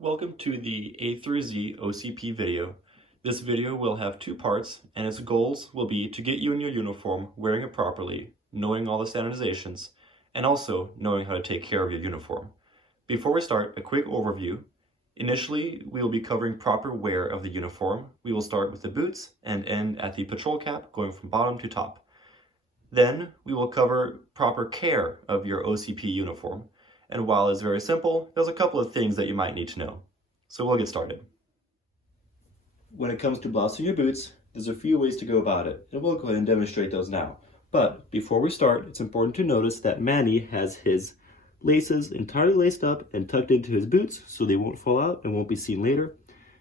Welcome to the A through Z OCP video. This video will have two parts, and its goals will be to get you in your uniform wearing it properly, knowing all the standardizations, and also knowing how to take care of your uniform. Before we start, a quick overview. Initially, we will be covering proper wear of the uniform. We will start with the boots and end at the patrol cap, going from bottom to top. Then, we will cover proper care of your OCP uniform. And while it's very simple, there's a couple of things that you might need to know. So we'll get started. When it comes to blousing your boots, there's a few ways to go about it, and we'll go ahead and demonstrate those now. But before we start, it's important to notice that Manny has his laces entirely laced up and tucked into his boots so they won't fall out and won't be seen later.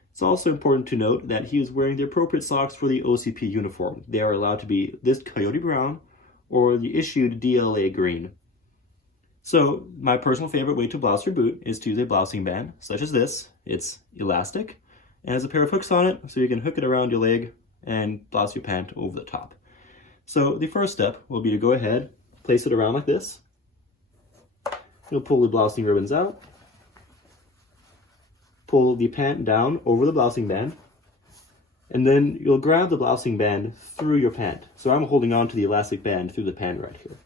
It's also important to note that he is wearing the appropriate socks for the OCP uniform. They are allowed to be this coyote brown or the issued DLA green. So my personal favorite way to blouse your boot is to use a blousing band, such as this. It's elastic and has a pair of hooks on it, so you can hook it around your leg and blouse your pant over the top. So the first step will be to go ahead, place it around like this. You'll pull the blousing ribbons out, pull the pant down over the blousing band, and then you'll grab the blousing band through your pant. So I'm holding on to the elastic band through the pant right here.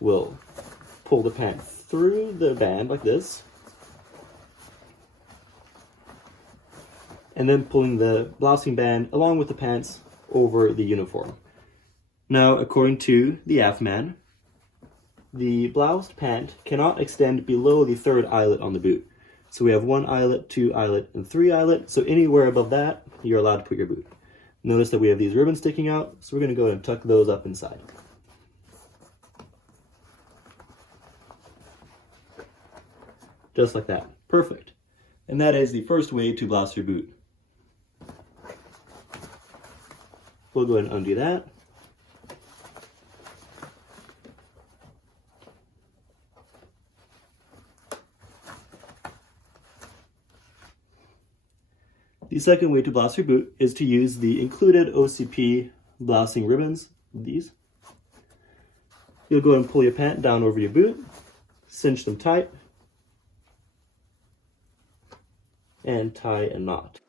We'll pull the pant through the band like this, and then pulling the blousing band along with the pants over the uniform. Now, according to the AFMAN, the bloused pant cannot extend below the third eyelet on the boot. So we have 1 eyelet, 2 eyelet, and 3 eyelet. So anywhere above that, you're allowed to put your boot. Notice that we have these ribbons sticking out, so we're going to go ahead and tuck those up inside. Just like that. Perfect. And that is the first way to blouse your boot. We'll go ahead and undo that. The second way to blouse your boot is to use the included OCP blousing ribbons, these. You'll go ahead and pull your pant down over your boot, cinch them tight, and tie a knot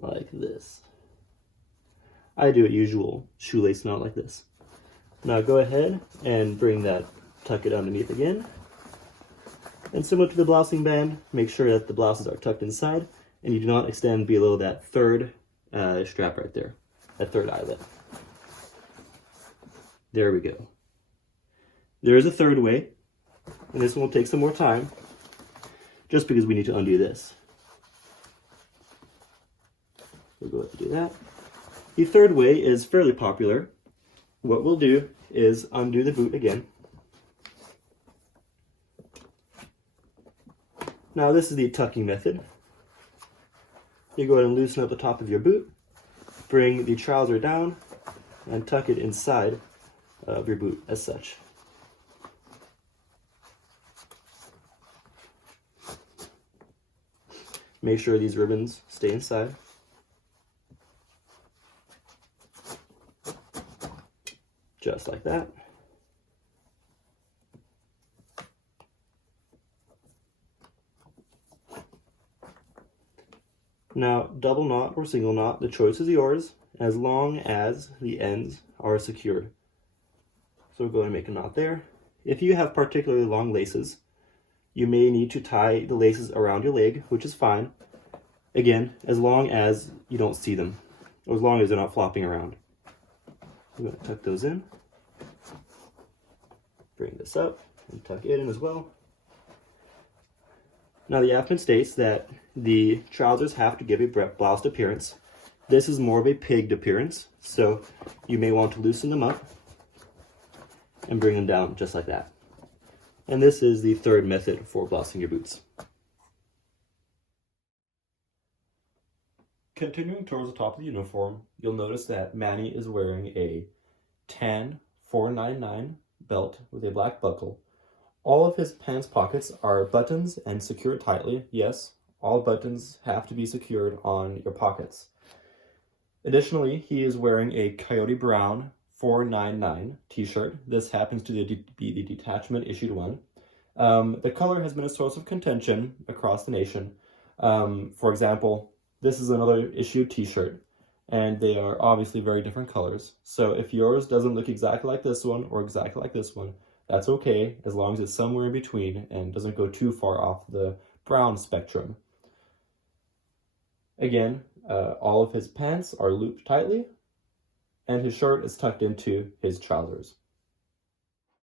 like this. I do a usual shoelace knot like this. Now go ahead and tuck it underneath again. And similar to the blousing band, make sure that the blouses are tucked inside and you do not extend below that third strap right there, that third eyelet. There we go. There is a third way, and this one will take some more time, just because we need to undo this. We'll go ahead and do that. The third way is fairly popular. What we'll do is undo the boot again. Now this is the tucking method. You go ahead and loosen up the top of your boot, bring the trouser down, and tuck it inside of your boot as such. Make sure these ribbons stay inside. Just like that. Now, double knot or single knot, the choice is yours, as long as the ends are secured. So we'll go ahead and make a knot there. If you have particularly long laces, you may need to tie the laces around your leg, which is fine. Again, as long as you don't see them, or as long as they're not flopping around. I'm going to tuck those in. Bring this up and tuck it in as well. Now the AFMAN states that the trousers have to give a bloused appearance. This is more of a pigged appearance, so you may want to loosen them up and bring them down just like that. And this is the third method for blousing your boots. Continuing towards the top of the uniform, you'll notice that Manny is wearing a tan 499 belt with a black buckle. All of his pants pockets are buttons and secured tightly. Yes, all buttons have to be secured on your pockets. Additionally, he is wearing a coyote brown 499 t-shirt. This happens to be the detachment issued one. The color has been a source of contention across the nation. For example, this is another issue t-shirt, and they are obviously very different colors. So if yours doesn't look exactly like this one or exactly like this one, that's okay, as long as it's somewhere in between and doesn't go too far off the brown spectrum. Again, all of his pants are looped tightly, and his shirt is tucked into his trousers.